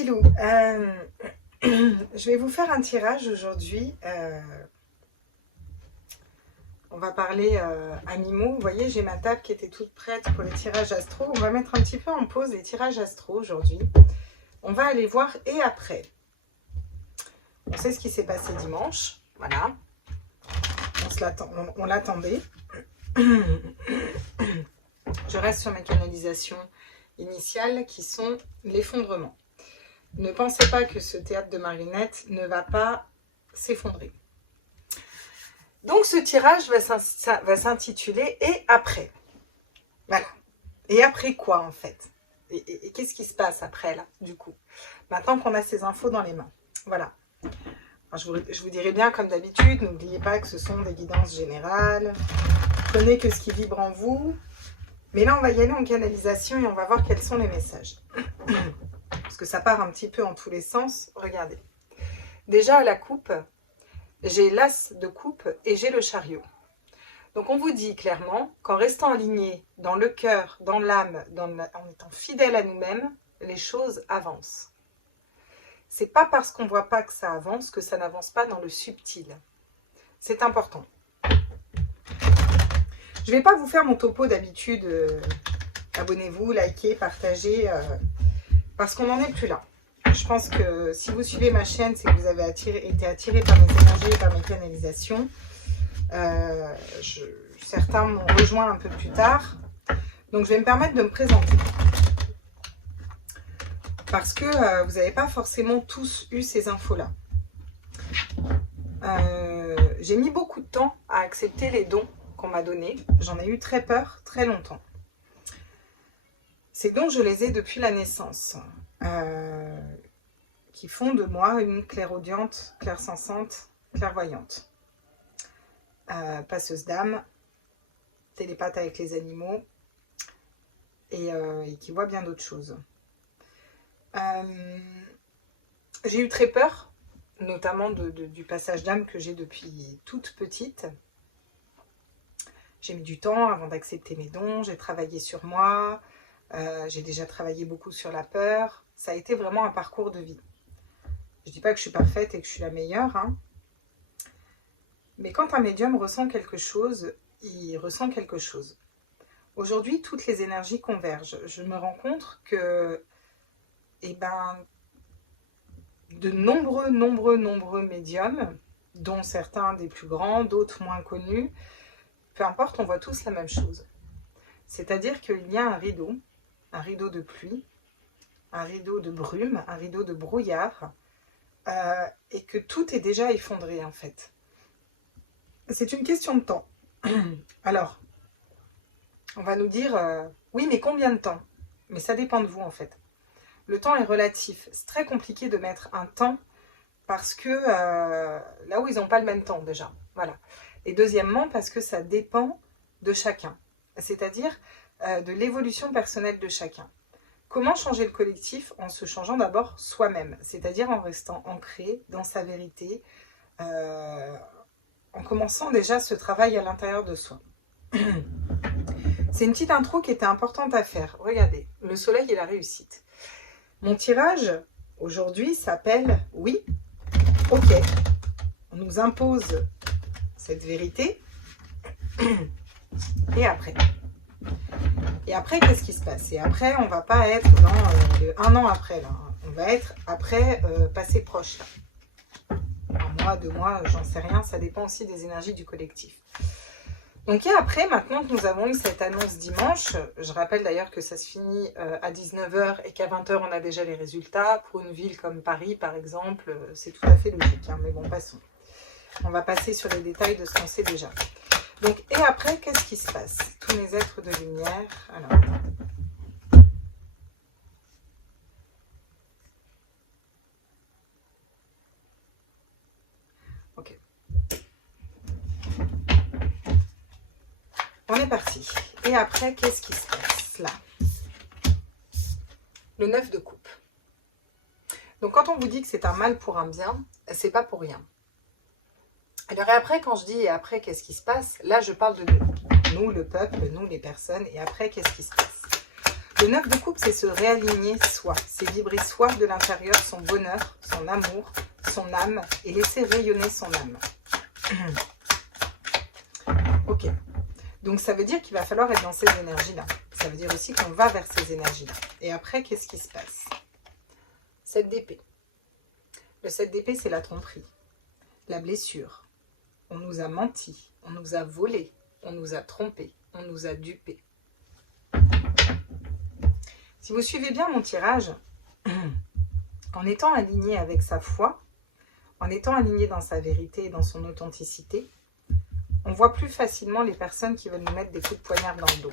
petits loups, je vais vous faire un tirage aujourd'hui. On va parler animaux. Vous voyez, j'ai ma table qui était toute prête pour les tirages astro. On va mettre un petit peu en pause les tirages astro aujourd'hui. On va aller voir et après. On sait ce qui s'est passé dimanche. Voilà. On l'attendait. Je reste sur mes canalisations initiales qui sont l'effondrement. Ne pensez pas que ce théâtre de marionnettes ne va pas s'effondrer. Donc ce tirage va s'intituler « Et après ». Voilà. Et après quoi en fait? Et qu'est-ce qui se passe après là, du coup? Maintenant qu'on a ces infos dans les mains. Voilà. Alors, je vous dirai bien comme d'habitude, n'oubliez pas que ce sont des guidances générales. Prenez que ce qui vibre en vous. Mais là, on va y aller en canalisation et on va voir quels sont les messages. Parce que ça part un petit peu en tous les sens. Regardez. Déjà, à la coupe, j'ai l'as de coupe et j'ai le chariot. Donc, on vous dit clairement qu'en restant aligné dans le cœur, dans l'âme, en étant fidèle à nous-mêmes, les choses avancent. C'est pas parce qu'on ne voit pas que ça avance que ça n'avance pas dans le subtil. C'est important. Je ne vais pas vous faire mon topo d'habitude. Abonnez-vous, likez, partagez, parce qu'on n'en est plus là. Je pense que si vous suivez ma chaîne, c'est que vous avez été attiré par mes énergies et par mes canalisations. Certains m'ont rejoint un peu plus tard. Donc, je vais me permettre de me présenter. Parce que vous n'avez pas forcément tous eu ces infos-là. J'ai mis beaucoup de temps à accepter les dons qu'on m'a donnés. J'en ai eu très peur, très longtemps. Ces dons, je les ai depuis la naissance. Qui font de moi une clairaudiente, clairsensante, clairvoyante. Passeuse d'âme, télépathe avec les animaux et qui voit bien d'autres choses. J'ai eu très peur, notamment du passage d'âme que j'ai depuis toute petite. J'ai mis du temps avant d'accepter mes dons, j'ai travaillé sur moi, j'ai déjà travaillé beaucoup sur la peur. Ça a été vraiment un parcours de vie. Je ne dis pas que je suis parfaite et que je suis la meilleure, hein. Mais quand un médium ressent quelque chose, il ressent quelque chose. Aujourd'hui, toutes les énergies convergent. Je me rends compte que de nombreux médiums, dont certains des plus grands, d'autres moins connus, peu importe, on voit tous la même chose. C'est-à-dire qu'il y a un rideau de pluie, un rideau de brume, un rideau de brouillard, et que tout est déjà effondré en fait. C'est une question de temps. Alors, on va nous dire, oui, mais combien de temps? Mais ça dépend de vous en fait. Le temps est relatif. C'est très compliqué de mettre un temps parce que là où ils n'ont pas le même temps déjà. Voilà. Et deuxièmement, parce que ça dépend de chacun. C'est-à-dire de l'évolution personnelle de chacun. Comment changer le collectif? En se changeant d'abord soi-même. C'est-à-dire en restant ancré dans sa vérité. En commençant déjà ce travail à l'intérieur de soi. C'est une petite intro qui était importante à faire. Regardez, le soleil et la réussite. Mon tirage aujourd'hui s'appelle « Oui, ok ». On nous impose cette vérité. Et après? Et après, qu'est-ce qui se passe? Et après, on ne va pas être dans un an après. Là. On va être après, passé proche. Là. Un mois, 2 mois, j'en sais rien. Ça dépend aussi des énergies du collectif. Donc et après, maintenant que nous avons eu cette annonce dimanche, je rappelle d'ailleurs que ça se finit à 19 h et qu'à 20 h, on a déjà les résultats. Pour une ville comme Paris, par exemple, c'est tout à fait logique. Hein, mais bon, passons. On va passer sur les détails de ce qu'on sait déjà. Donc, et après, qu'est-ce qui se passe? Tous mes êtres de lumière. Alors... Ok. On est parti. Et après, qu'est-ce qui se passe là? Le 9 de coupe. Donc, quand on vous dit que c'est un mal pour un bien, c'est pas pour rien. Alors, et après, quand je dis et après, qu'est-ce qui se passe? Là, je parle de nous. Nous, le peuple, nous, les personnes. Et après, qu'est-ce qui se passe? Le 9 de coupe, c'est se réaligner soi. C'est vibrer soi de l'intérieur, son bonheur, son amour, son âme et laisser rayonner son âme. Ok. Donc ça veut dire qu'il va falloir être dans ces énergies-là. Ça veut dire aussi qu'on va vers ces énergies-là. Et après, qu'est-ce qui se passe? 7 d'épée. Le 7 d'épée, c'est la tromperie, la blessure. On nous a menti, on nous a volé, on nous a trompés, on nous a dupés. Si vous suivez bien mon tirage, en étant aligné avec sa foi, en étant aligné dans sa vérité et dans son authenticité, on voit plus facilement les personnes qui veulent nous mettre des coups de poignard dans le dos.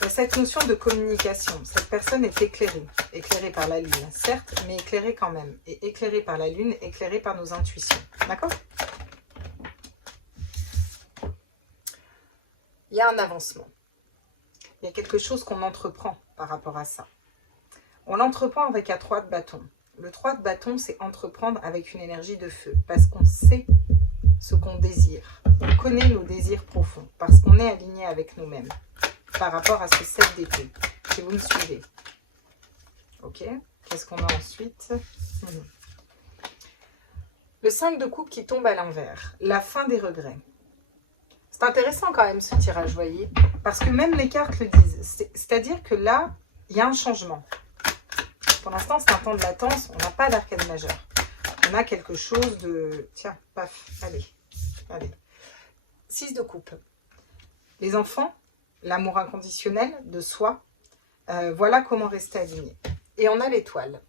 Il y a cette notion de communication. Cette personne est éclairée. Éclairée par la lune, certes, mais éclairée quand même. Et éclairée par la lune, éclairée par nos intuitions. D'accord? Il y a un avancement. Il y a quelque chose qu'on entreprend par rapport à ça. On l'entreprend avec un 3 de bâton. Le 3 de bâton, c'est entreprendre avec une énergie de feu. Parce qu'on sait ce qu'on désire. On connaît nos désirs profonds. Parce qu'on est aligné avec nous-mêmes. Par rapport à ce 7 d'épée. Si vous me suivez. Ok. Qu'est-ce qu'on a ensuite? Le 5 de coupe qui tombe à l'envers. La fin des regrets. C'est intéressant quand même ce tirage, vous voyez. Parce que même les cartes le disent. C'est-à-dire que là, il y a un changement. Pour l'instant, c'est un temps de latence. On n'a pas d'arcane majeur. On a quelque chose de... Tiens, paf, allez. Allez. 6 de coupe. Les enfants, l'amour inconditionnel de soi. Voilà comment rester aligné. Et on a l'étoile.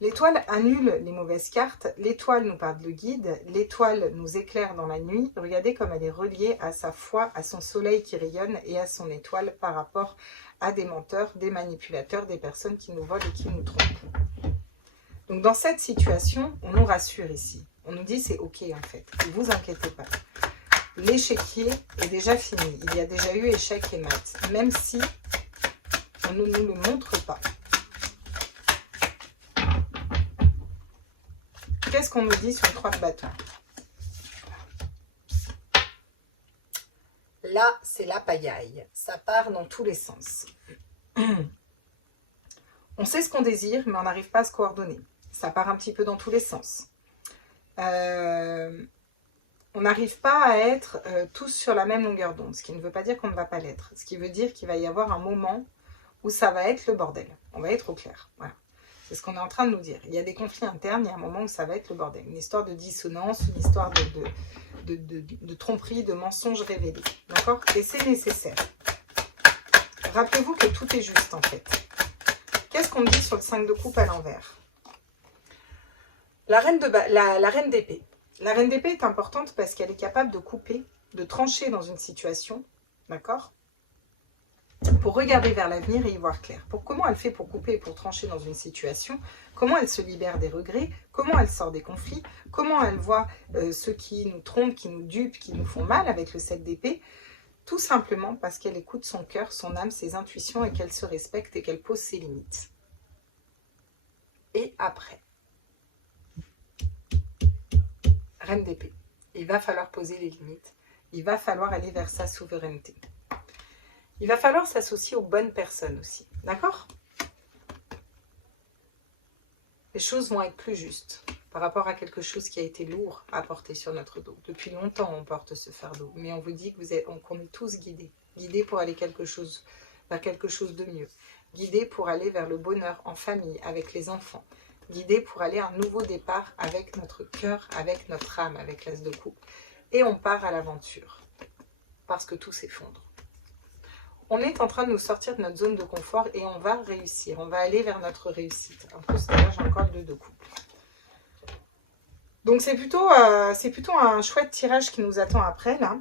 L'étoile annule les mauvaises cartes. L'étoile nous parle de guide. L'étoile nous éclaire dans la nuit. Regardez comme elle est reliée à sa foi, à son soleil qui rayonne et à son étoile par rapport à des menteurs, des manipulateurs, des personnes qui nous volent et qui nous trompent. Donc dans cette situation, on nous rassure ici. On nous dit c'est ok en fait. Ne vous inquiétez pas. L'échiquier est déjà fini. Il y a déjà eu échec et mat. Même si on ne nous le montre pas. Qu'est-ce qu'on nous dit sur le 3 de bâton? Là, c'est la pagaille. Ça part dans tous les sens. On sait ce qu'on désire, mais on n'arrive pas à se coordonner. Ça part un petit peu dans tous les sens. On n'arrive pas à être tous sur la même longueur d'onde. Ce qui ne veut pas dire qu'on ne va pas l'être. Ce qui veut dire qu'il va y avoir un moment où ça va être le bordel. On va être au clair. Voilà. C'est ce qu'on est en train de nous dire. Il y a des conflits internes, il y a un moment où ça va être le bordel. Une histoire de dissonance, une histoire de tromperie, de mensonges révélés. D'accord? Et c'est nécessaire. Rappelez-vous que tout est juste en fait. Qu'est-ce qu'on dit sur le 5 de coupe à l'envers? La reine d'épée. La reine d'épée est importante parce qu'elle est capable de couper, de trancher dans une situation. D'accord? Pour regarder vers l'avenir et y voir clair. Comment elle fait pour couper et pour trancher dans une situation? Comment elle se libère des regrets? Comment elle sort des conflits? Comment elle voit ceux qui nous trompent, qui nous dupent, qui nous font mal avec le 7 d'épée? Tout simplement parce qu'elle écoute son cœur, son âme, ses intuitions et qu'elle se respecte et qu'elle pose ses limites. Et après, reine d'épée, il va falloir poser les limites. Il va falloir aller vers sa souveraineté. Il va falloir s'associer aux bonnes personnes aussi. D'accord? Les choses vont être plus justes par rapport à quelque chose qui a été lourd à porter sur notre dos. Depuis longtemps, on porte ce fardeau. Mais on vous dit qu'on est tous guidés. Guidés pour aller vers quelque chose de mieux. Guidés pour aller vers le bonheur en famille, avec les enfants. Guidés pour aller à un nouveau départ avec notre cœur, avec notre âme, avec l'as de coupe. Et on part à l'aventure. Parce que tout s'effondre. On est en train de nous sortir de notre zone de confort et on va réussir. On va aller vers notre réussite. En plus, là, j'ai encore le 2 de coupe. Donc, c'est plutôt un chouette tirage qui nous attend après, là.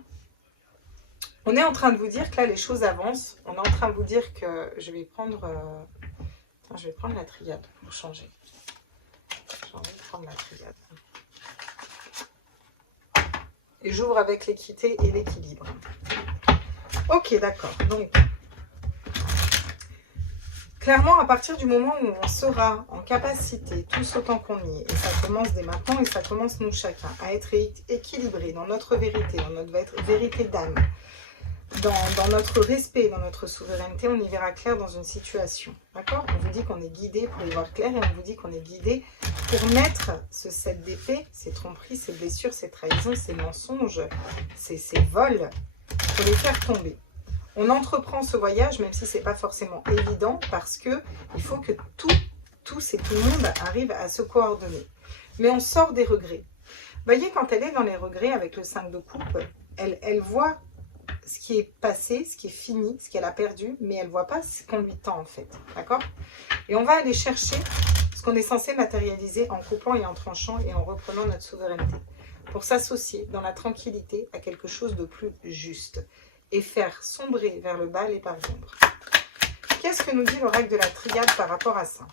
On est en train de vous dire que là, les choses avancent. On est en train de vous dire que je vais prendre la triade pour changer. J'ai envie de prendre la triade. Et j'ouvre avec l'équité et l'équilibre. Ok, d'accord. Donc, clairement, à partir du moment où on sera en capacité, tous autant qu'on y est, et ça commence dès maintenant, et ça commence nous chacun, à être équilibré dans notre vérité, dans notre vérité d'âme, dans notre respect, dans notre souveraineté, on y verra clair dans une situation. D'accord? On vous dit qu'on est guidé pour y voir clair et on vous dit qu'on est guidé pour mettre ce 7 d'épée, ces tromperies, ces blessures, ces trahisons, ces mensonges, ces vols, pour les faire tomber. On entreprend ce voyage, même si ce n'est pas forcément évident, parce que il faut que tous et tout le monde arrive à se coordonner. Mais on sort des regrets. Vous voyez, quand elle est dans les regrets avec le 5 de coupe, elle voit ce qui est passé, ce qui est fini, ce qu'elle a perdu, mais elle ne voit pas ce qu'on lui tend en fait. D'accord? Et on va aller chercher ce qu'on est censé matérialiser en coupant et en tranchant et en reprenant notre souveraineté. Pour s'associer dans la tranquillité à quelque chose de plus juste. Et faire sombrer vers le bas les parts d'ombre. Qu'est-ce que nous dit l'oracle de la triade par rapport à ça?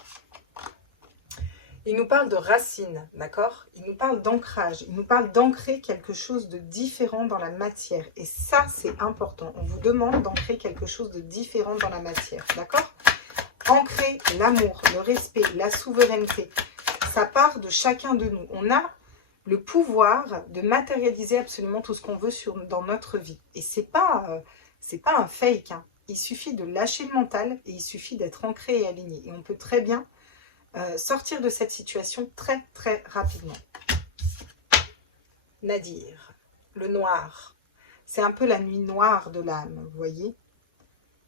Il nous parle de racines, d'accord? Il nous parle d'ancrage, il nous parle d'ancrer quelque chose de différent dans la matière. Et ça, c'est important. On vous demande d'ancrer quelque chose de différent dans la matière, d'accord? Ancrer l'amour, le respect, la souveraineté, ça part de chacun de nous. On a le pouvoir de matérialiser absolument tout ce qu'on veut dans notre vie. Et c'est pas un fake, hein. Il suffit de lâcher le mental et il suffit d'être ancré et aligné. Et on peut très bien sortir de cette situation très très rapidement. Nadir, le noir, c'est un peu la nuit noire de l'âme, vous voyez.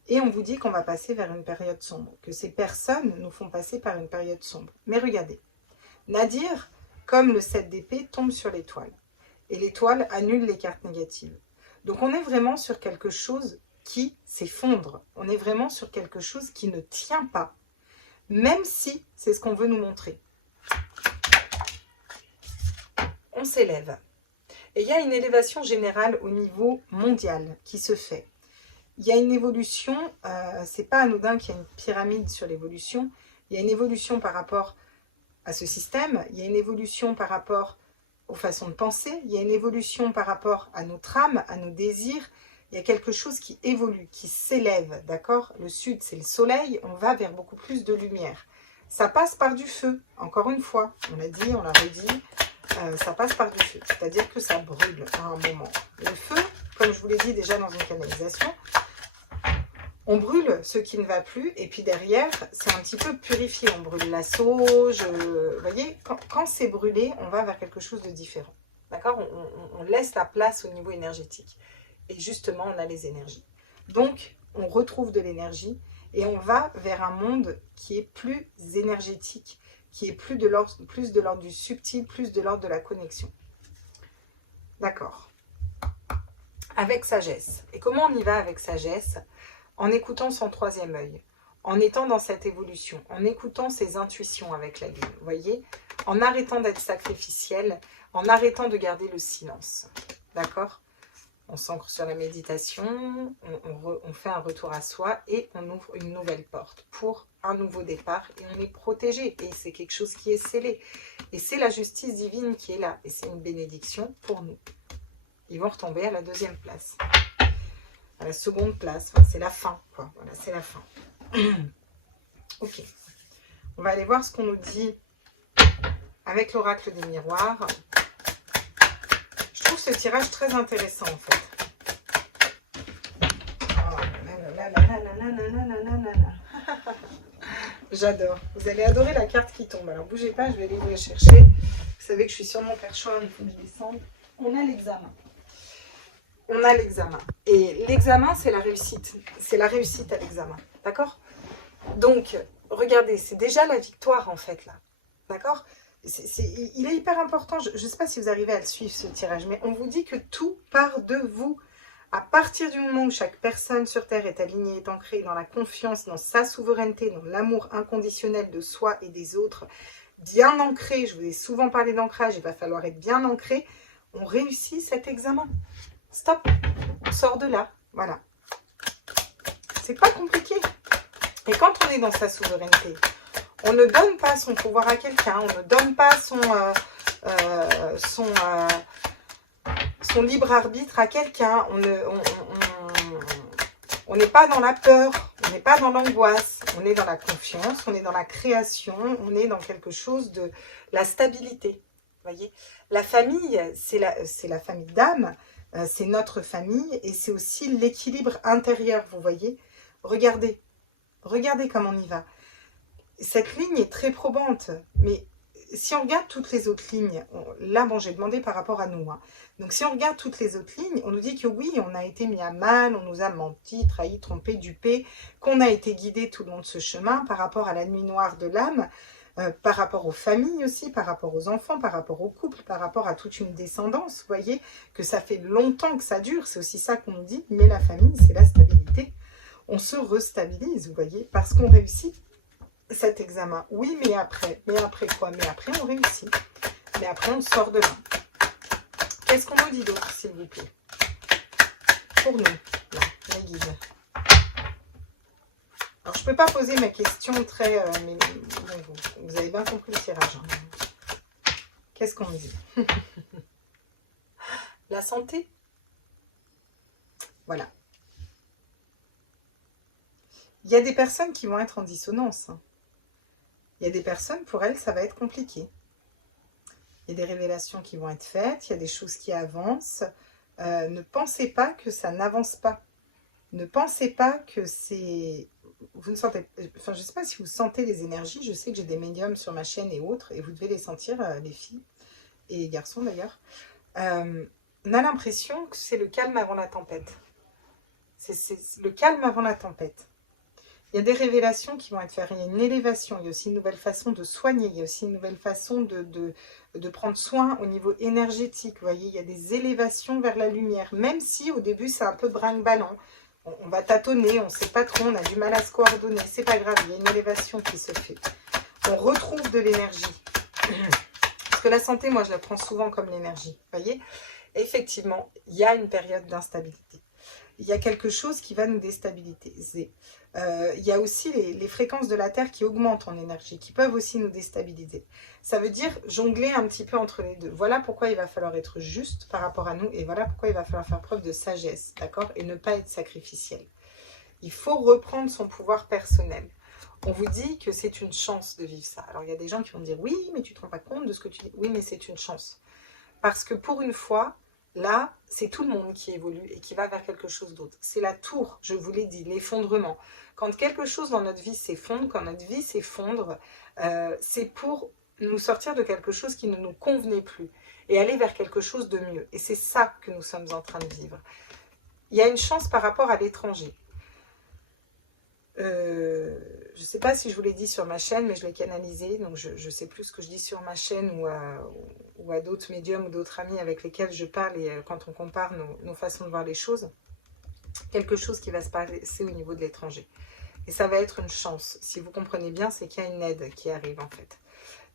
Et on vous dit qu'on va passer vers une période sombre, que ces personnes nous font passer par une période sombre. Mais regardez, Nadir, comme le 7 d'épée, tombe sur l'étoile. Et l'étoile annule les cartes négatives. Donc on est vraiment sur quelque chose qui s'effondre. On est vraiment sur quelque chose qui ne tient pas. Même si c'est ce qu'on veut nous montrer. On s'élève. Et il y a une élévation générale au niveau mondial qui se fait. Il y a une évolution, c'est pas anodin qu'il y a une pyramide sur l'évolution. Il y a une évolution par rapport à ce système, il y a une évolution par rapport aux façons de penser, il y a une évolution par rapport à notre âme, à nos désirs. Il y a quelque chose qui évolue, qui s'élève, d'accord? Le sud, c'est le soleil, on va vers beaucoup plus de lumière. Ça passe par du feu, encore une fois, on l'a dit, on l'a redit, ça passe par du feu, c'est-à-dire que ça brûle à un moment. Le feu, comme je vous l'ai dit déjà dans une canalisation, on brûle ce qui ne va plus, et puis derrière, c'est un petit peu purifié. On brûle la sauge, vous voyez, quand c'est brûlé, on va vers quelque chose de différent. D'accord? On laisse la place au niveau énergétique. Et justement, on a les énergies. Donc, on retrouve de l'énergie et on va vers un monde qui est plus énergétique, qui est plus de l'ordre du subtil, plus de l'ordre de la connexion. D'accord? Avec sagesse. Et comment on y va avec sagesse? En écoutant son troisième œil, en étant dans cette évolution, en écoutant ses intuitions avec la lune, vous voyez, en arrêtant d'être sacrificiel, en arrêtant de garder le silence. D'accord? On s'ancre sur la méditation, on fait un retour à soi et on ouvre une nouvelle porte pour un nouveau départ et on est protégé et c'est quelque chose qui est scellé. Et c'est la justice divine qui est là et c'est une bénédiction pour nous. Ils vont retomber à la deuxième place. À la seconde place, enfin, c'est la fin, quoi. Voilà, c'est la fin. Ok. On va aller voir ce qu'on nous dit avec l'oracle des miroirs. Je trouve ce tirage très intéressant, en fait. J'adore. Vous allez adorer la carte qui tombe. Alors, bougez pas, je vais aller vous la chercher. Vous savez que je suis sur mon perchoir, il faut que je descende. On a l'examen. On a l'examen. Et l'examen, c'est la réussite. C'est la réussite à l'examen. D'accord? Donc, regardez, c'est déjà la victoire, en fait, là. D'accord? Il est hyper important. Je ne sais pas si vous arrivez à le suivre, ce tirage, mais on vous dit que tout part de vous. À partir du moment où chaque personne sur Terre est alignée, est ancrée dans la confiance, dans sa souveraineté, dans l'amour inconditionnel de soi et des autres, bien ancrée, je vous ai souvent parlé d'ancrage, il va falloir être bien ancré, on réussit cet examen. Stop, on sort de là, voilà. C'est pas compliqué. Et quand on est dans sa souveraineté, on ne donne pas son pouvoir à quelqu'un, on ne donne pas son libre arbitre à quelqu'un, on n'est pas dans la peur, on n'est pas dans l'angoisse, on est dans la confiance, on est dans la création, on est dans quelque chose de la stabilité. Voyez, la famille, c'est la famille d'âme, c'est notre famille et c'est aussi l'équilibre intérieur, vous voyez. Regardez, regardez comme on y va. Cette ligne est très probante, mais si on regarde toutes les autres lignes, là, bon, j'ai demandé par rapport à nous, hein. Donc, si on regarde toutes les autres lignes, on nous dit que oui, on a été mis à mal, on nous a menti, trahi, trompé, dupé, qu'on a été guidé tout le long de ce chemin par rapport à la nuit noire de l'âme, par rapport aux familles aussi, par rapport aux enfants, par rapport aux couples, par rapport à toute une descendance. Vous voyez que ça fait longtemps que ça dure, c'est aussi ça qu'on nous dit, mais la famille, c'est la stabilité. On se restabilise, vous voyez, parce qu'on réussit cet examen. Oui, mais après quoi? Mais après, on réussit. Mais après, on sort de là. Qu'est-ce qu'on nous dit d'autre, s'il vous plaît? Pour nous, là, les guides. Alors, je ne peux pas poser ma question très... mais bon, vous avez bien compris le tirage. Hein. Qu'est-ce qu'on me dit? La santé. Voilà. Il y a des personnes qui vont être en dissonance. Hein. Il y a des personnes, pour elles, ça va être compliqué. Il y a des révélations qui vont être faites, il y a des choses qui avancent. Ne pensez pas que ça n'avance pas. Ne pensez pas que c'est... Vous ne sentez... Enfin, je ne sais pas si vous sentez les énergies. Je sais que j'ai des médiums sur ma chaîne et autres, et vous devez les sentir, les filles et les garçons d'ailleurs. On a l'impression que c'est le calme avant la tempête. C'est le calme avant la tempête. Il y a des révélations qui vont être faites, il y a une élévation, il y a aussi une nouvelle façon de soigner, il y a aussi une nouvelle façon de prendre soin au niveau énergétique. Vous voyez, il y a des élévations vers la lumière, même si au début c'est un peu brinque-ballant. On va tâtonner, on ne sait pas trop, on a du mal à se coordonner, c'est pas grave, il y a une élévation qui se fait. On retrouve de l'énergie. Parce que la santé, moi je la prends souvent comme l'énergie, vous voyez. Et effectivement, il y a une période d'instabilité. Il y a quelque chose qui va nous déstabiliser. Il y a aussi les fréquences de la Terre qui augmentent en énergie, qui peuvent aussi nous déstabiliser. Ça veut dire jongler un petit peu entre les deux. Voilà pourquoi il va falloir être juste par rapport à nous, et voilà pourquoi il va falloir faire preuve de sagesse, d'accord? Et ne pas être sacrificiel. Il faut reprendre son pouvoir personnel. On vous dit que c'est une chance de vivre ça. Alors il y a des gens qui vont dire, oui, mais tu ne te rends pas compte de ce que tu dis. Oui, mais c'est une chance. Parce que pour une fois, là, c'est tout le monde qui évolue et qui va vers quelque chose d'autre. C'est la tour, je vous l'ai dit, l'effondrement. Quand quelque chose dans notre vie s'effondre, quand notre vie s'effondre, c'est pour nous sortir de quelque chose qui ne nous convenait plus et aller vers quelque chose de mieux. Et c'est ça que nous sommes en train de vivre. Il y a une chance par rapport à l'étranger. Je ne sais pas si je vous l'ai dit sur ma chaîne, mais je l'ai canalisé, donc je ne sais plus ce que je dis sur ma chaîne ou à d'autres médiums ou d'autres amis avec lesquels je parle, et quand on compare nos façons de voir les choses, quelque chose qui va se passer au niveau de l'étranger. Et ça va être une chance. Si vous comprenez bien, c'est qu'il y a une aide qui arrive en fait.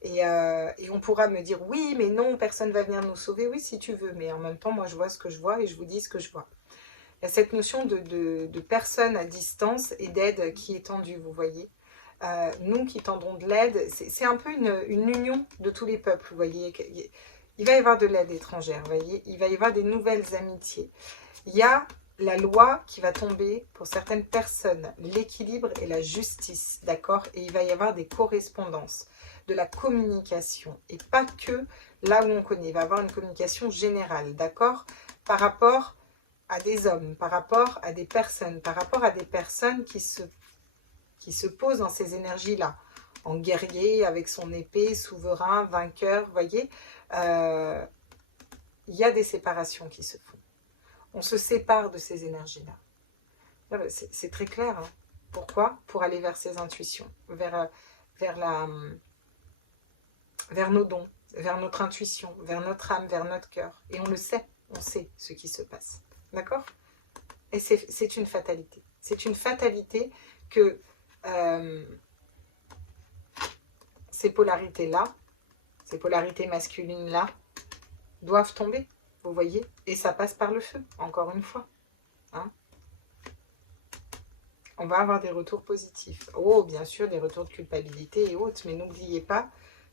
Et on pourra me dire, oui, mais non, personne ne va venir nous sauver. Oui, si tu veux, mais en même temps, moi, je vois ce que je vois et je vous dis ce que je vois. Il y a cette notion de personne à distance et d'aide qui est tendue, vous voyez. Nous qui tendons de l'aide, c'est un peu une union de tous les peuples, vous voyez. Il va y avoir de l'aide étrangère, vous voyez. Il va y avoir des nouvelles amitiés. Il y a la loi qui va tomber pour certaines personnes, l'équilibre et la justice, d'accord? Et il va y avoir des correspondances, de la communication, et pas que là où on connaît. Il va y avoir une communication générale, d'accord? Par rapport à des hommes, par rapport à des personnes, par rapport à des personnes qui se posent dans ces énergies-là, en guerrier, avec son épée, souverain, vainqueur, vous voyez, il y a des séparations qui se font. On se sépare de ces énergies-là. C'est très clair. Hein. Pourquoi? Pour aller vers ses intuitions, vers nos dons, vers notre intuition, vers notre âme, vers notre cœur. Et on le sait, on sait ce qui se passe. D'accord? Et c'est une fatalité. C'est une fatalité que ces polarités-là, ces polarités masculines-là, doivent tomber, vous voyez? Et ça passe par le feu, encore une fois. Hein? On va avoir des retours positifs. Oh, bien sûr, des retours de culpabilité et autres, mais n'oubliez pas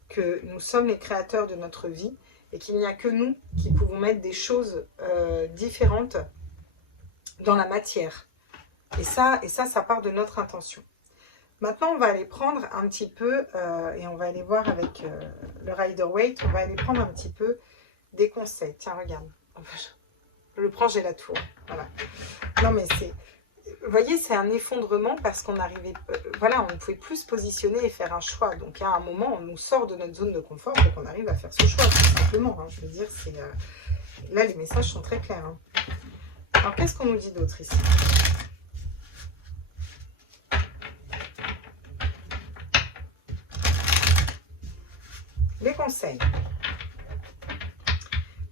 que nous sommes les créateurs de notre vie et qu'il n'y a que nous qui pouvons mettre des choses différentes dans la matière. Et ça, ça part de notre intention. Maintenant, on va aller prendre un petit peu, et on va aller voir avec le Rider-Waite, on va aller prendre un petit peu des conseils. Tiens, regarde. Le prends, j'ai la tour. Voilà. Non, mais c'est... Vous voyez, c'est un effondrement parce qu'on arrivait... voilà, on ne pouvait plus se positionner et faire un choix. Donc, à un moment, on nous sort de notre zone de confort pour qu'on arrive à faire ce choix, tout simplement. Hein. Je veux dire, c'est... là, les messages sont très clairs. Hein. Alors, qu'est-ce qu'on nous dit d'autre ici? Les conseils.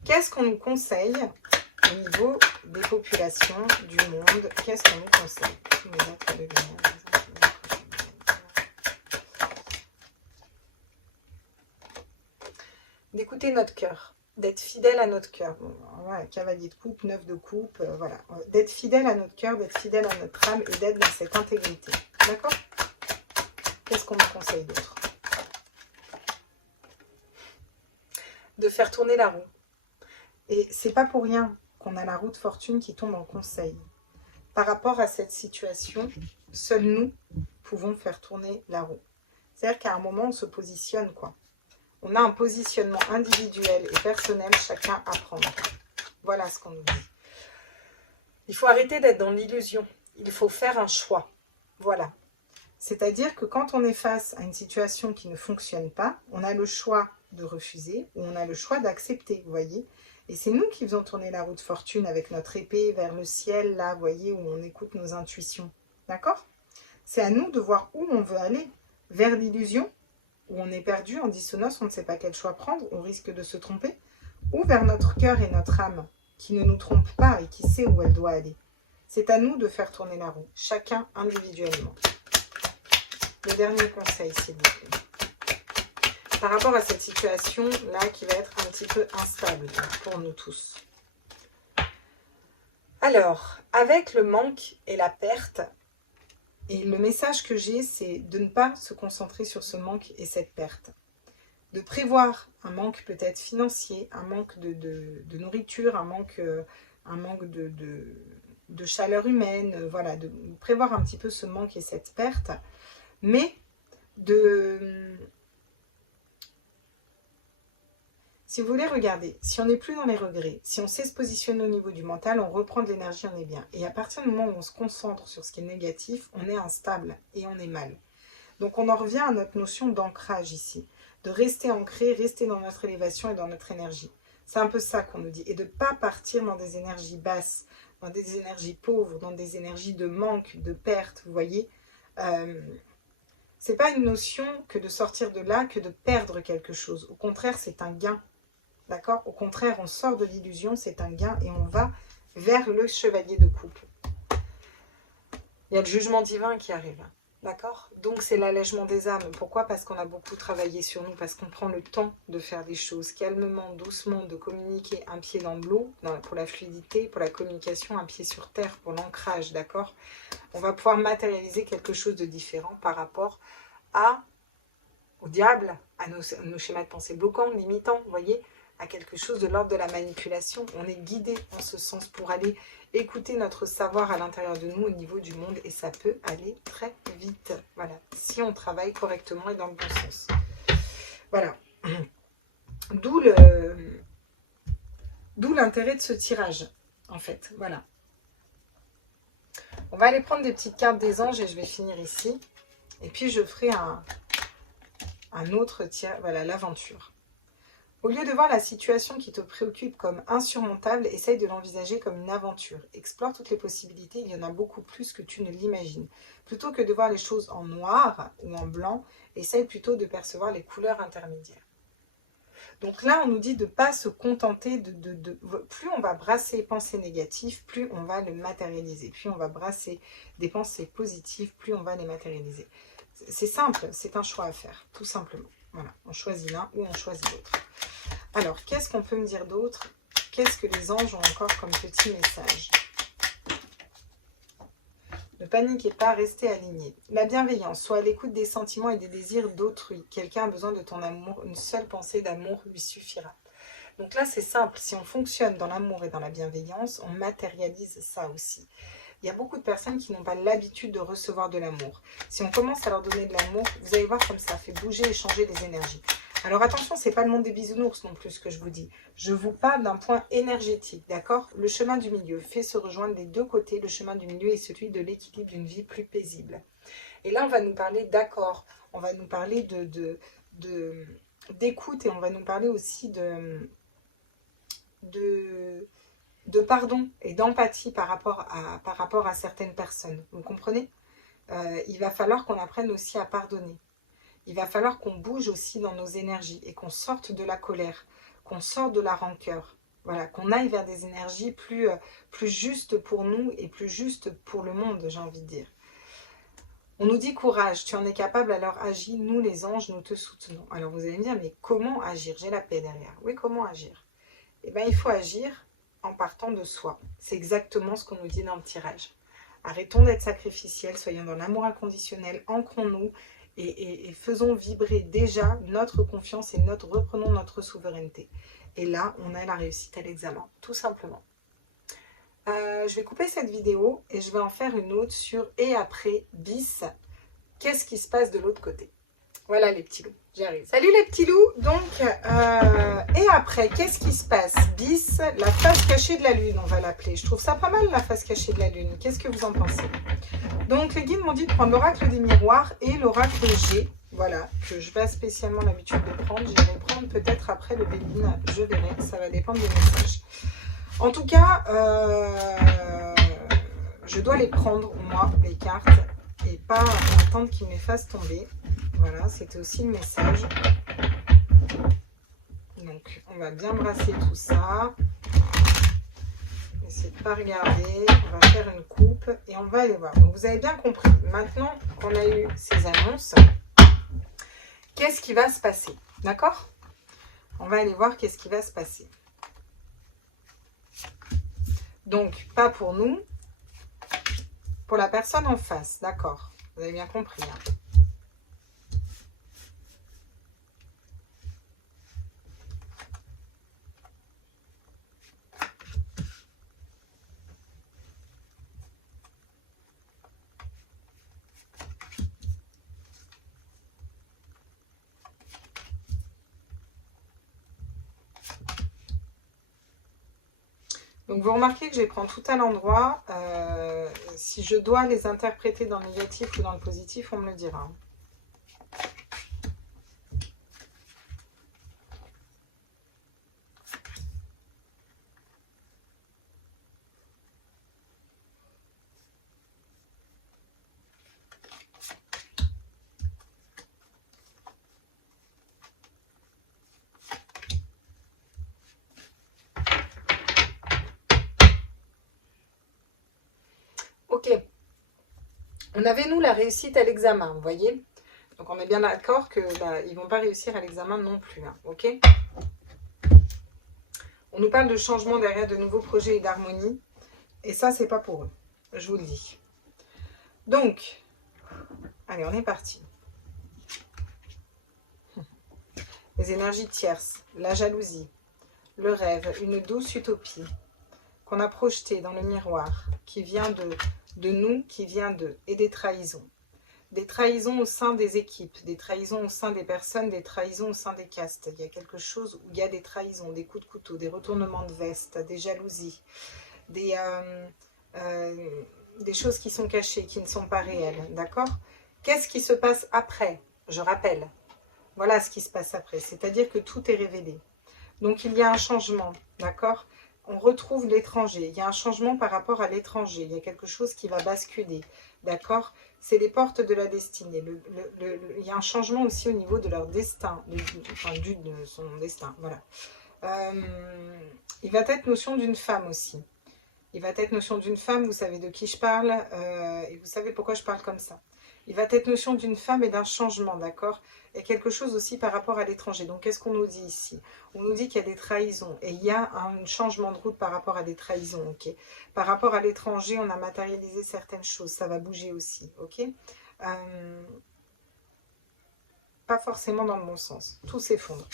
Qu'est-ce qu'on nous conseille au niveau des populations du monde? Qu'est-ce qu'on nous conseille? D'écouter notre cœur, d'être fidèle à notre cœur. Bon, voilà, cavalier de coupe, 9 de coupe, voilà. D'être fidèle à notre cœur, d'être fidèle à notre âme et d'être dans cette intégrité. D'accord? Qu'est-ce qu'on nous conseille d'autre? De faire tourner la roue. Et c'est pas pour rien qu'on a la roue de fortune qui tombe en conseil. Par rapport à cette situation, seuls nous pouvons faire tourner la roue. C'est-à-dire qu'à un moment, on se positionne, quoi. On a un positionnement individuel et personnel, chacun à prendre. Voilà ce qu'on nous dit. Il faut arrêter d'être dans l'illusion. Il faut faire un choix. Voilà. C'est-à-dire que quand on est face à une situation qui ne fonctionne pas, on a le choix de refuser ou on a le choix d'accepter, vous voyez. Et c'est nous qui faisons tourner la roue de fortune avec notre épée vers le ciel, là, vous voyez, où on écoute nos intuitions. D'accord? C'est à nous de voir où on veut aller. Vers l'illusion, où on est perdu, en dissonance, on ne sait pas quel choix prendre, on risque de se tromper, ou vers notre cœur et notre âme, qui ne nous trompe pas et qui sait où elle doit aller. C'est à nous de faire tourner la roue, chacun individuellement. Le dernier conseil, s'il vous plaît. Par rapport à cette situation-là qui va être un petit peu instable pour nous tous. Alors, avec le manque et la perte, et le message que j'ai, c'est de ne pas se concentrer sur ce manque et cette perte. De prévoir un manque peut-être financier, un manque de nourriture, un manque de chaleur humaine, voilà, de prévoir un petit peu ce manque et cette perte, mais si vous voulez regarder, si on n'est plus dans les regrets, si on sait se positionner au niveau du mental, on reprend de l'énergie, on est bien. Et à partir du moment où on se concentre sur ce qui est négatif, on est instable et on est mal. Donc on en revient à notre notion d'ancrage ici, de rester ancré, rester dans notre élévation et dans notre énergie. C'est un peu ça qu'on nous dit. Et de ne pas partir dans des énergies basses, dans des énergies pauvres, dans des énergies de manque, de perte, vous voyez. C'est pas une notion que de sortir de là, que de perdre quelque chose. Au contraire, c'est un gain. D'accord? Au contraire, on sort de l'illusion, c'est un gain et on va vers le chevalier de coupe. Il y a le jugement divin qui arrive. D'accord? Donc c'est l'allègement des âmes. Pourquoi? Parce qu'on a beaucoup travaillé sur nous, parce qu'on prend le temps de faire des choses calmement, doucement, de communiquer un pied dans l'eau, pour la fluidité, pour la communication, un pied sur terre, pour l'ancrage. D'accord? On va pouvoir matérialiser quelque chose de différent par rapport au diable, à nos schémas de pensée bloquants, limitants, vous voyez, à quelque chose de l'ordre de la manipulation. On est guidé en ce sens pour aller écouter notre savoir à l'intérieur de nous au niveau du monde et ça peut aller très vite. Voilà, si on travaille correctement et dans le bon sens. Voilà. D'où l'intérêt de ce tirage, en fait. Voilà. On va aller prendre des petites cartes des anges et je vais finir ici. Et puis je ferai un autre tirage. Voilà, l'aventure. Au lieu de voir la situation qui te préoccupe comme insurmontable, essaye de l'envisager comme une aventure. Explore toutes les possibilités, il y en a beaucoup plus que tu ne l'imagines. Plutôt que de voir les choses en noir ou en blanc, essaye plutôt de percevoir les couleurs intermédiaires. Donc là, on nous dit de ne pas se contenter plus on va brasser les pensées négatives, plus on va le matérialiser. Plus on va brasser des pensées positives, plus on va les matérialiser. C'est simple, c'est un choix à faire, tout simplement. Voilà, on choisit l'un ou on choisit l'autre. Alors, qu'est-ce qu'on peut me dire d'autre? Qu'est-ce que les anges ont encore comme petit message? Ne paniquez pas, restez alignés. La bienveillance, soit à l'écoute des sentiments et des désirs d'autrui. Quelqu'un a besoin de ton amour, une seule pensée d'amour lui suffira. Donc là, c'est simple. Si on fonctionne dans l'amour et dans la bienveillance, on matérialise ça aussi. Il y a beaucoup de personnes qui n'ont pas l'habitude de recevoir de l'amour. Si on commence à leur donner de l'amour, vous allez voir comme ça fait bouger et changer les énergies. Alors attention, c'est pas le monde des bisounours non plus ce que je vous dis. Je vous parle d'un point énergétique, d'accord? Le chemin du milieu fait se rejoindre des deux côtés. Le chemin du milieu est celui de l'équilibre d'une vie plus paisible. Et là, on va nous parler d'accord. On va nous parler d'écoute et on va nous parler aussi de pardon et d'empathie par rapport à certaines personnes. Vous comprenez? Il va falloir qu'on apprenne aussi à pardonner. Il va falloir qu'on bouge aussi dans nos énergies et qu'on sorte de la colère, qu'on sorte de la rancœur. Voilà, qu'on aille vers des énergies plus justes pour nous et plus justes pour le monde, j'ai envie de dire. On nous dit courage, tu en es capable, alors agis, nous les anges, nous te soutenons. Alors vous allez me dire, mais comment agir? J'ai la paix derrière. Oui, comment agir? Eh bien, il faut agir en partant de soi. C'est exactement ce qu'on nous dit dans le tirage. Arrêtons d'être sacrificiels, soyons dans l'amour inconditionnel, ancrons-nous et faisons vibrer déjà notre confiance et reprenons notre souveraineté. Et là, on a la réussite à l'examen, tout simplement. Je vais couper cette vidéo et je vais en faire une autre sur « Et après, bis, qu'est-ce qui se passe de l'autre côté ?» Voilà les petits loups, j'arrive. Salut les petits loups. Donc, et après, qu'est-ce qui se passe? Bis, la face cachée de la lune, on va l'appeler. Je trouve ça pas mal, la face cachée de la lune. Qu'est-ce que vous en pensez? Donc, les guides m'ont dit de prendre l'oracle des miroirs et l'oracle G. Voilà, que je vais spécialement l'habitude de prendre. J'irai prendre peut-être après le Béline. Je verrai, ça va dépendre des messages. En tout cas, je dois les prendre, moi, les cartes, et pas attendre qu'ils me les fassent tomber. Voilà, c'était aussi le message. Donc, on va bien brasser tout ça. Essayez de ne pas regarder. On va faire une coupe et on va aller voir. Donc, vous avez bien compris. Maintenant qu'on a eu ces annonces, qu'est-ce qui va se passer? D'accord? On va aller voir qu'est-ce qui va se passer. Donc, pas pour nous, pour la personne en face. D'accord? Vous avez bien compris, hein? Donc, vous remarquez que je les prends tout à l'endroit. Si je dois les interpréter dans le négatif ou dans le positif, on me le dira. Ok. On avait, nous, la réussite à l'examen, vous voyez? Donc, on est bien d'accord qu'ils ne vont pas réussir à l'examen non plus, hein, ok? On nous parle de changement derrière de nouveaux projets et d'harmonie. Et ça, c'est pas pour eux. Je vous le dis. Donc, allez, on est parti. Les énergies tierces, la jalousie, le rêve, une douce utopie qu'on a projetée dans le miroir, qui vient de nous, qui vient d'eux, et des trahisons. Des trahisons au sein des équipes, des trahisons au sein des personnes, des trahisons au sein des castes. Il y a quelque chose où il y a des trahisons, des coups de couteau, des retournements de veste, des jalousies, des choses qui sont cachées, qui ne sont pas réelles, d'accord? Qu'est-ce qui se passe après? Je rappelle, voilà ce qui se passe après, c'est-à-dire que tout est révélé. Donc il y a un changement, d'accord? On retrouve l'étranger, il y a un changement par rapport à l'étranger, il y a quelque chose qui va basculer, d'accord? C'est les portes de la destinée, il y a un changement aussi au niveau de leur destin, de son destin, voilà. Il va être notion d'une femme aussi. Il va être notion d'une femme, vous savez de qui je parle, et vous savez pourquoi je parle comme ça. Il va être notion d'une femme et d'un changement, d'accord? Et quelque chose aussi par rapport à l'étranger. Donc, qu'est-ce qu'on nous dit ici? On nous dit qu'il y a des trahisons, et il y a un changement de route par rapport à des trahisons, ok? Par rapport à l'étranger, on a matérialisé certaines choses, ça va bouger aussi, ok? Pas forcément dans le bon sens, tout s'effondre.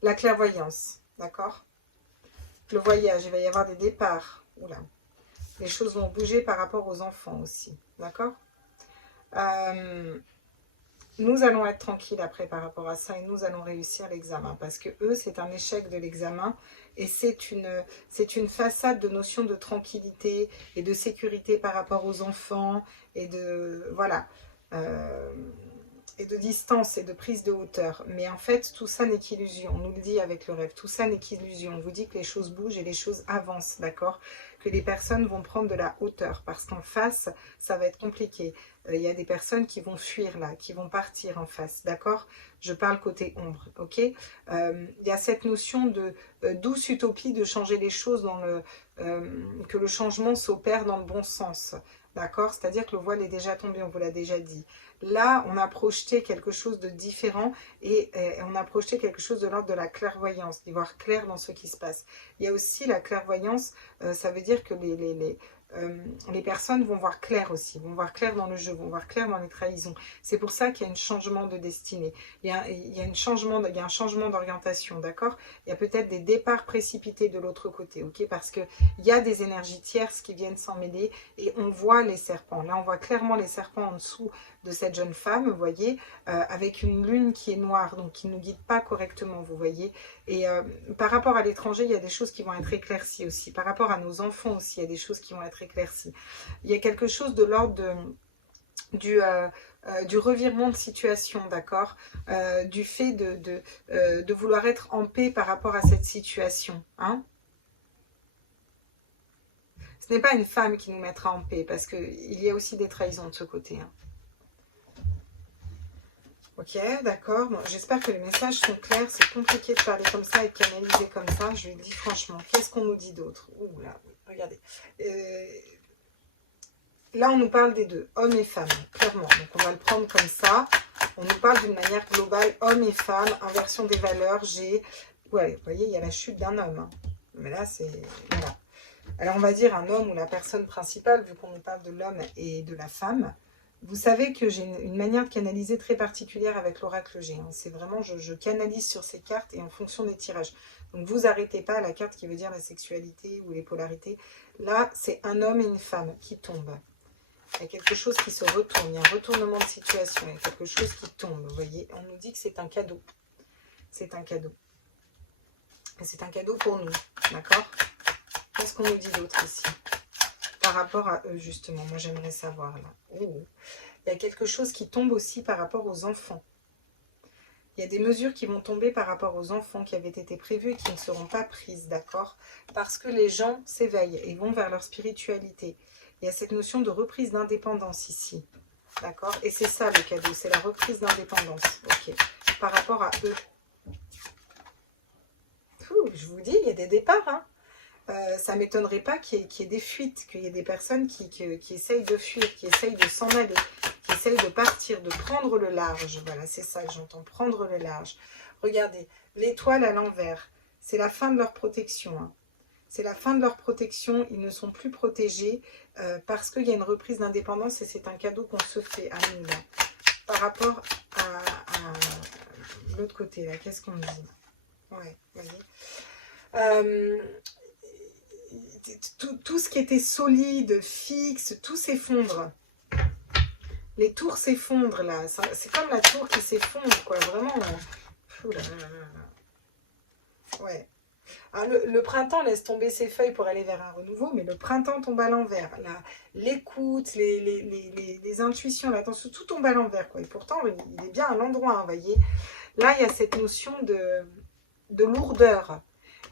La clairvoyance, d'accord? Le voyage, il va y avoir des départs. Oula. Les choses vont bouger par rapport aux enfants aussi. D'accord? nous allons être tranquilles après par rapport à ça et nous allons réussir l'examen parce que eux, c'est un échec de l'examen et c'est une façade de notion de tranquillité et de sécurité par rapport aux enfants et de, voilà, et de distance et de prise de hauteur. Mais en fait, tout ça n'est qu'illusion. On nous le dit avec le rêve, tout ça n'est qu'illusion. On vous dit que les choses bougent et les choses avancent, d'accord? Que les personnes vont prendre de la hauteur parce qu'en face, ça va être compliqué. Il y a des personnes qui vont fuir là, qui vont partir en face, d'accord? Je parle côté ombre, ok? Il y a cette notion de douce utopie de changer les choses dans que le changement s'opère dans le bon sens, d'accord? C'est-à-dire que le voile est déjà tombé, on vous l'a déjà dit. Là, on a projeté quelque chose de différent et on a projeté quelque chose de l'ordre de la clairvoyance, d'y voir clair dans ce qui se passe. Il y a aussi la clairvoyance, ça veut dire que les personnes vont voir clair aussi, vont voir clair dans le jeu, vont voir clair dans les trahisons. C'est pour ça qu'il y a un changement de destinée. Il y a un changement d'orientation, d'accord? Il y a peut-être des départs précipités de l'autre côté, ok? Parce qu'il y a des énergies tierces qui viennent s'en mêler et on voit les serpents. Là, on voit clairement les serpents en dessous de cette jeune femme, vous voyez, avec une lune qui est noire, donc qui ne nous guide pas correctement, vous voyez. Et par rapport à l'étranger, il y a des choses qui vont être éclaircies aussi. Par rapport à nos enfants aussi, il y a des choses qui vont être éclaircies. Il y a quelque chose de l'ordre du revirement de situation, d'accord, du fait de vouloir être en paix par rapport à cette situation, hein. Ce n'est pas une femme qui nous mettra en paix, parce qu'il y a aussi des trahisons de ce côté, hein. Ok, d'accord. Bon, j'espère que les messages sont clairs. C'est compliqué de parler comme ça et de canaliser comme ça. Je le dis franchement. Qu'est-ce qu'on nous dit d'autre? Ouh là, regardez. Là, on nous parle des deux, hommes et femmes, clairement. Donc, on va le prendre comme ça. On nous parle d'une manière globale, hommes et femmes, inversion des valeurs. Ouais, vous voyez, il y a la chute d'un homme, hein. Mais là, c'est... Voilà. Alors, on va dire un homme ou la personne principale, vu qu'on nous parle de l'homme et de la femme. Vous savez que j'ai une manière de canaliser très particulière avec l'oracle G. Hein. C'est vraiment, je canalise sur ces cartes et en fonction des tirages. Donc, vous arrêtez pas à la carte qui veut dire la sexualité ou les polarités. Là, c'est un homme et une femme qui tombent. Il y a quelque chose qui se retourne. Il y a un retournement de situation. Il y a quelque chose qui tombe. Vous voyez, on nous dit que c'est un cadeau. C'est un cadeau. Et c'est un cadeau pour nous. D'accord? Qu'est-ce qu'on nous dit d'autre ici? Par rapport à eux, justement. Moi, j'aimerais savoir, là. Oh. Il y a quelque chose qui tombe aussi par rapport aux enfants. Il y a des mesures qui vont tomber par rapport aux enfants qui avaient été prévues et qui ne seront pas prises, d'accord? Parce que les gens s'éveillent et vont vers leur spiritualité. Il y a cette notion de reprise d'indépendance ici, d'accord? Et c'est ça le cadeau, c'est la reprise d'indépendance, ok? Par rapport à eux. Je vous dis, il y a des départs, hein? Ça ne m'étonnerait pas qu'il y ait des fuites, qu'il y ait des personnes qui essayent de fuir, qui essayent de s'en aller, qui essayent de partir, de prendre le large. Voilà, c'est ça que j'entends, prendre le large. Regardez, l'étoile à l'envers, c'est la fin de leur protection. Hein. C'est la fin de leur protection, ils ne sont plus protégés parce qu'il y a une reprise d'indépendance et c'est un cadeau qu'on se fait à nous, là. Par rapport à l'autre côté, là, qu'est-ce qu'on dit? Ouais, voyez. Tout ce qui était solide, fixe, tout s'effondre. Les tours s'effondrent là. C'est comme la tour qui s'effondre, quoi. Vraiment. Ouais. Le printemps laisse tomber ses feuilles pour aller vers un renouveau, mais le printemps tombe à l'envers. L'écoute, les intuitions, l'attention, tout tombe à l'envers, quoi. Et pourtant, il est bien à l'endroit, hein, vous voyez. Là, il y a cette notion de lourdeur.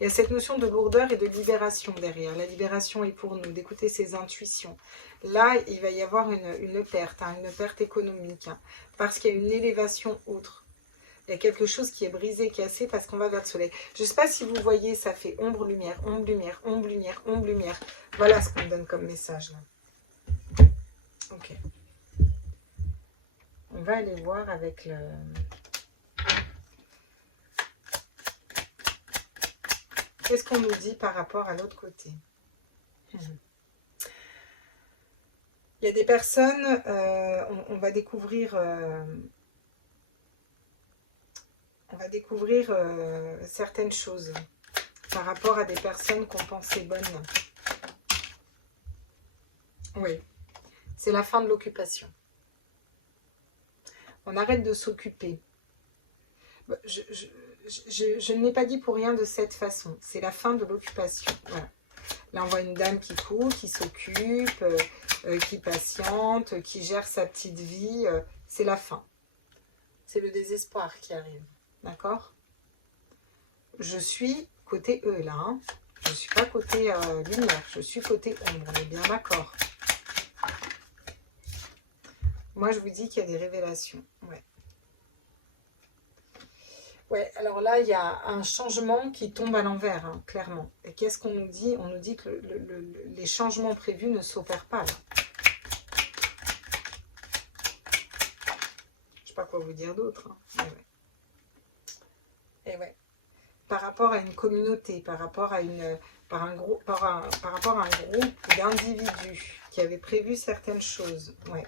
Il y a cette notion de lourdeur et de libération derrière. La libération est pour nous, d'écouter ses intuitions. Là, il va y avoir une perte, hein, une perte économique, hein, parce qu'il y a une élévation autre. Il y a quelque chose qui est brisé, cassé, parce qu'on va vers le soleil. Je ne sais pas si vous voyez, ça fait ombre, lumière, ombre, lumière, ombre, lumière, ombre, lumière. Voilà ce qu'on me donne comme message, là. Ok. On va aller voir avec le... Qu'est-ce qu'on nous dit par rapport à l'autre côté? Il y a des personnes, on va découvrir... certaines choses par rapport à des personnes qu'on pensait bonnes. Oui, c'est la fin de l'occupation. On arrête de s'occuper. Je ne l'ai pas dit pour rien de cette façon. C'est la fin de l'occupation. Voilà. Là, on voit une dame qui court, qui s'occupe, qui patiente, qui gère sa petite vie. C'est la fin. C'est le désespoir qui arrive. D'accord? Je suis côté E, là. Hein. Je ne suis pas côté lumière. Je suis côté ombre. On est bien d'accord. Moi, je vous dis qu'il y a des révélations. Ouais. Ouais, alors là, il y a un changement qui tombe à l'envers, hein, clairement. Et qu'est-ce qu'on nous dit? On nous dit que les changements prévus ne s'opèrent pas, là. Je ne sais pas quoi vous dire d'autre. Hein. Et ouais. Par rapport à une communauté, par rapport à par rapport à un groupe d'individus qui avaient prévu certaines choses. Ouais.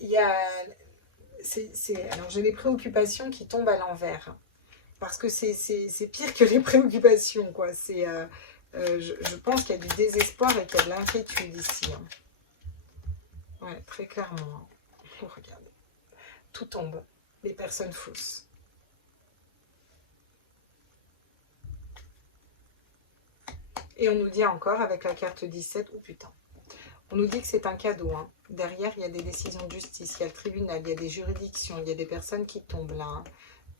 Il y a... Alors j'ai les préoccupations qui tombent à l'envers. Parce que c'est pire que les préoccupations, quoi. Je pense qu'il y a du désespoir et qu'il y a de l'inquiétude ici. Hein. Ouais, très clairement. Hein. Oh, regardez. Tout tombe. Les personnes fausses. Et on nous dit encore, avec la carte 17, oh putain. On nous dit que c'est un cadeau. Hein. Derrière, il y a des décisions de justice, il y a le tribunal, il y a des juridictions, il y a des personnes qui tombent là. Hein.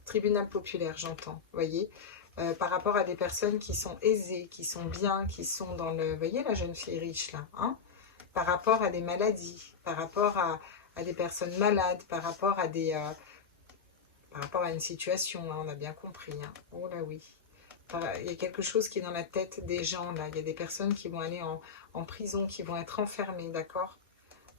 Tribunal populaire, j'entends. Vous voyez, par rapport à des personnes qui sont aisées, qui sont bien, qui sont dans le... Vous voyez la jeune fille riche là, hein, par rapport à des maladies, par rapport à des personnes malades, par rapport à une situation, hein, on a bien compris. Hein. Oh là oui. Il y a quelque chose qui est dans la tête des gens là. Il y a des personnes qui vont aller en prison, qui vont être enfermées, d'accord?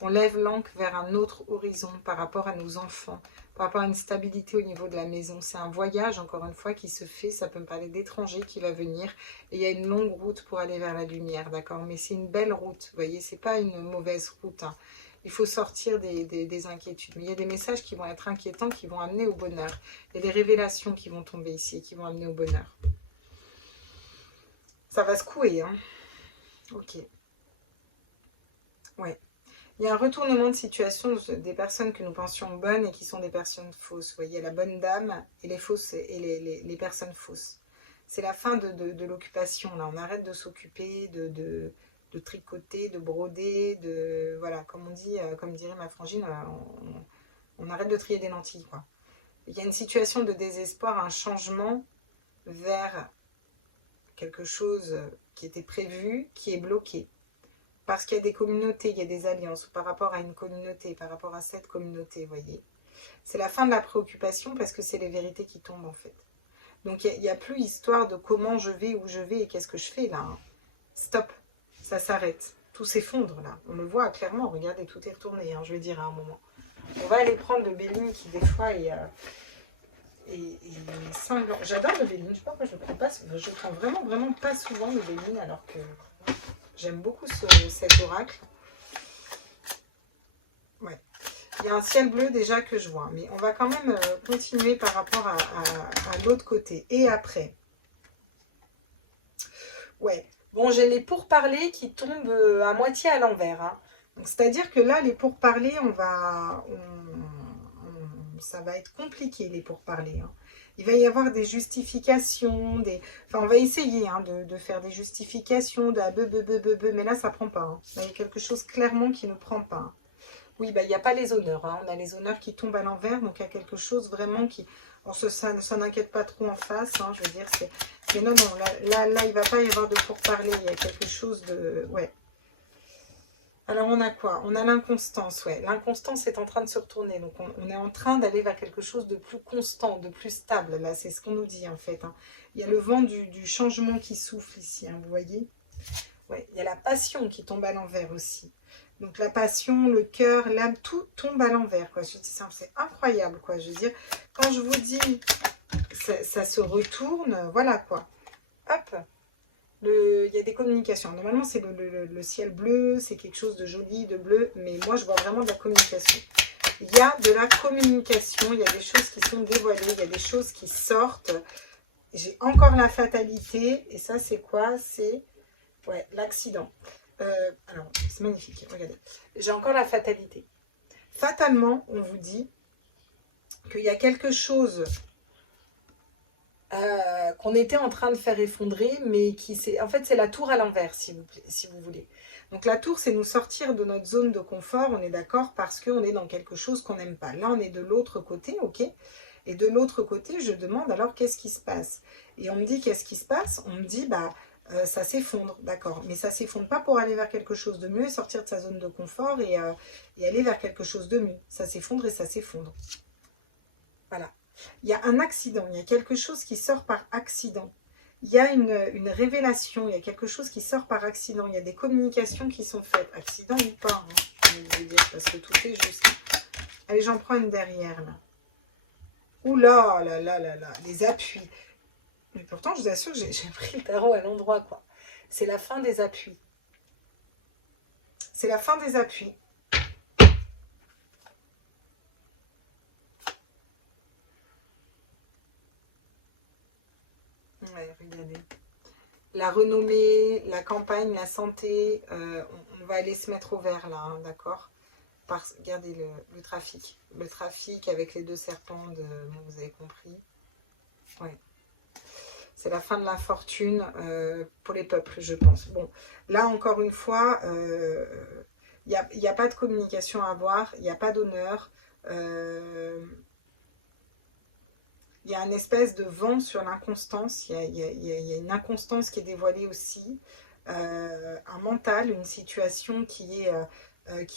On lève l'ancre vers un autre horizon par rapport à nos enfants, par rapport à une stabilité au niveau de la maison. C'est un voyage, encore une fois, qui se fait. Ça peut me parler d'étranger qui va venir. Et il y a une longue route pour aller vers la lumière, d'accord? Mais c'est une belle route, vous voyez, c'est pas une mauvaise route. Hein. Il faut sortir des inquiétudes. Mais il y a des messages qui vont être inquiétants, qui vont amener au bonheur. Il y a des révélations qui vont tomber ici et qui vont amener au bonheur. Ça va secouer, hein. Ok. Ouais. Il y a un retournement de situation des personnes que nous pensions bonnes et qui sont des personnes fausses. Vous voyez, la bonne dame et les fausses et les personnes fausses. C'est la fin de l'occupation, là. On arrête de s'occuper, de tricoter, de broder, voilà, comme on dit, comme dirait ma frangine, on arrête de trier des lentilles, quoi. Il y a une situation de désespoir, un changement vers quelque chose qui était prévu, qui est bloqué. Parce qu'il y a des communautés, il y a des alliances, par rapport à une communauté, par rapport à cette communauté, vous voyez. C'est la fin de la préoccupation parce que c'est les vérités qui tombent, en fait. Donc, il n'y a plus histoire de comment je vais, où je vais et qu'est-ce que je fais, là. Hein. Stop, ça s'arrête. Tout s'effondre, là. On le voit clairement, regardez, tout est retourné, hein, je vais dire à un moment. On va aller prendre le Béline qui, des fois, est cinglant. J'adore le Béline, je sais pas pourquoi je le prends pas. Je prends vraiment pas souvent le Béline alors que j'aime beaucoup cet oracle. Ouais. Il y a un ciel bleu déjà que je vois, mais on va quand même continuer par rapport à l'autre côté. Et après, ouais. Bon, j'ai les pourparlers qui tombent à moitié à l'envers. Hein. C'est-à-dire que là, les pourparlers, ça va être compliqué, les pourparlers. Hein. Il va y avoir des justifications, enfin, on va essayer hein, de faire des justifications, mais là, ça prend pas. Hein. Là, il y a quelque chose clairement qui ne prend pas. Hein. Oui, bah, il n'y a pas les honneurs. Hein. On a les honneurs qui tombent à l'envers, donc il y a quelque chose vraiment qui... On ça n'inquiète pas trop en face, hein, je veux dire. Mais non, là, il ne va pas y avoir de pourparler. Il y a quelque chose de... Ouais. Alors, on a quoi? On a l'inconstance, ouais. L'inconstance est en train de se retourner. Donc, on est en train d'aller vers quelque chose de plus constant, de plus stable. Là, c'est ce qu'on nous dit, en fait. Hein. Il y a le vent du changement qui souffle ici, hein, vous voyez? Ouais, il y a la passion qui tombe à l'envers aussi. Donc, la passion, le cœur, l'âme, tout tombe à l'envers, quoi. Je dis ça, c'est incroyable, quoi. Je veux dire, quand je vous dis, ça se retourne, voilà, quoi. Hop! Il y a des communications. Normalement, c'est le ciel bleu, c'est quelque chose de joli, de bleu, mais moi, je vois vraiment de la communication. Il y a de la communication, il y a des choses qui sont dévoilées, il y a des choses qui sortent. J'ai encore la fatalité, et ça, c'est quoi? C'est l'accident. Alors, c'est magnifique, regardez. J'ai encore la fatalité. fatalement, on vous dit qu'il y a quelque chose qu'on était en train de faire effondrer, mais qui c'est... En fait, c'est la tour à l'envers, si vous voulez. Donc la tour, c'est nous sortir de notre zone de confort, on est d'accord, parce qu'on est dans quelque chose qu'on n'aime pas. Là, on est de l'autre côté, ok? Et de l'autre côté, je demande alors qu'est-ce qui se passe? Et on me dit qu'est-ce qui se passe? On me dit, bah, ça s'effondre, d'accord. Mais ça s'effondre pas pour aller vers quelque chose de mieux, et sortir de sa zone de confort et aller vers quelque chose de mieux. Ça s'effondre et ça s'effondre. Voilà. Il y a un accident, il y a quelque chose qui sort par accident. Il y a une révélation, il y a quelque chose qui sort par accident. Il y a des communications qui sont faites. Accident ou pas, hein, je veux dire, parce que tout est juste. Allez, j'en prends une derrière, là. Ouh là, là, là, là, là, les appuis. Mais pourtant, je vous assure que j'ai pris le tarot à l'endroit, quoi. C'est la fin des appuis. C'est la fin des appuis. Ouais, regardez. La renommée, la campagne, la santé, on va aller se mettre au vert, là, hein, d'accord? Regardez le trafic. Le trafic avec les deux serpents, bon, vous avez compris. Ouais. C'est la fin de la fortune pour les peuples, je pense. Bon, là, encore une fois, il n'y a pas de communication à avoir, il n'y a pas d'honneur. Il y a une espèce de vent sur l'inconstance, il y a une inconstance qui est dévoilée aussi. Un mental, une situation qui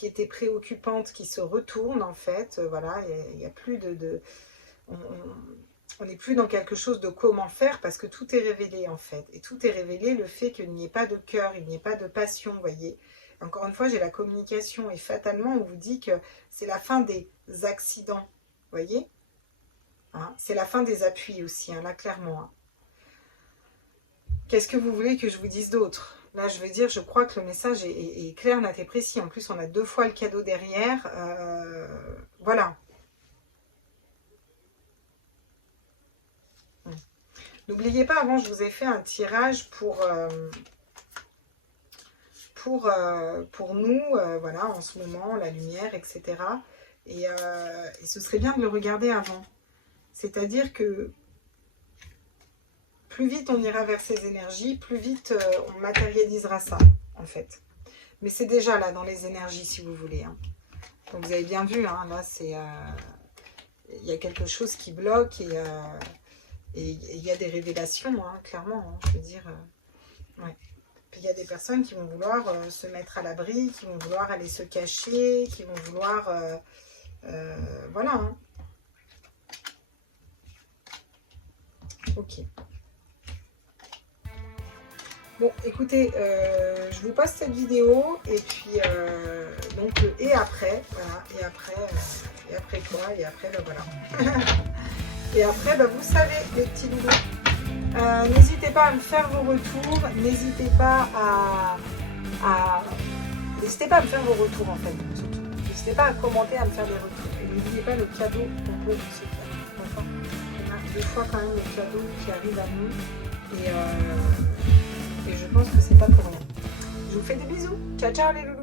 était préoccupante, qui se retourne en fait. Voilà, il n'y a plus on n'est plus dans quelque chose de comment faire parce que tout est révélé en fait. Et tout est révélé, le fait qu'il n'y ait pas de cœur, il n'y ait pas de passion, vous voyez. Encore une fois, j'ai la communication et fatalement, on vous dit que c'est la fin des accidents, vous voyez. Hein, c'est la fin des appuis aussi, hein, là clairement. Hein. Qu'est-ce que vous voulez que je vous dise d'autre? Là, je veux dire, je crois que le message est clair, net et précis. En plus, on a 2 fois le cadeau derrière. Voilà. N'oubliez pas, avant, je vous ai fait un tirage pour nous, voilà, en ce moment, la lumière, etc. Et ce serait bien de le regarder avant. C'est-à-dire que plus vite on ira vers ces énergies, plus vite on matérialisera ça, en fait. Mais c'est déjà là, dans les énergies, si vous voulez. Hein. Donc vous avez bien vu, hein, là, c'est... il y a quelque chose qui bloque et il y a des révélations, hein, clairement, hein, je veux dire. Ouais. Puis il y a des personnes qui vont vouloir se mettre à l'abri, qui vont vouloir aller se cacher, qui vont vouloir... voilà. Hein. Ok. Bon, écoutez, je vous passe cette vidéo et puis donc et après, voilà, et après quoi? Et après, ben voilà. Et après, ben, vous savez, les petits loulous, n'hésitez pas à me faire vos retours, n'hésitez pas n'hésitez pas à me faire vos retours en fait, surtout. N'hésitez pas à commenter, à me faire des retours. Et n'oubliez pas le cadeau qu'on peut se faire. D'accord? On a 2 fois quand même le cadeau qui arrive à nous. Et je pense que c'est pas pour rien. Je vous fais des bisous. Ciao, ciao les loulous.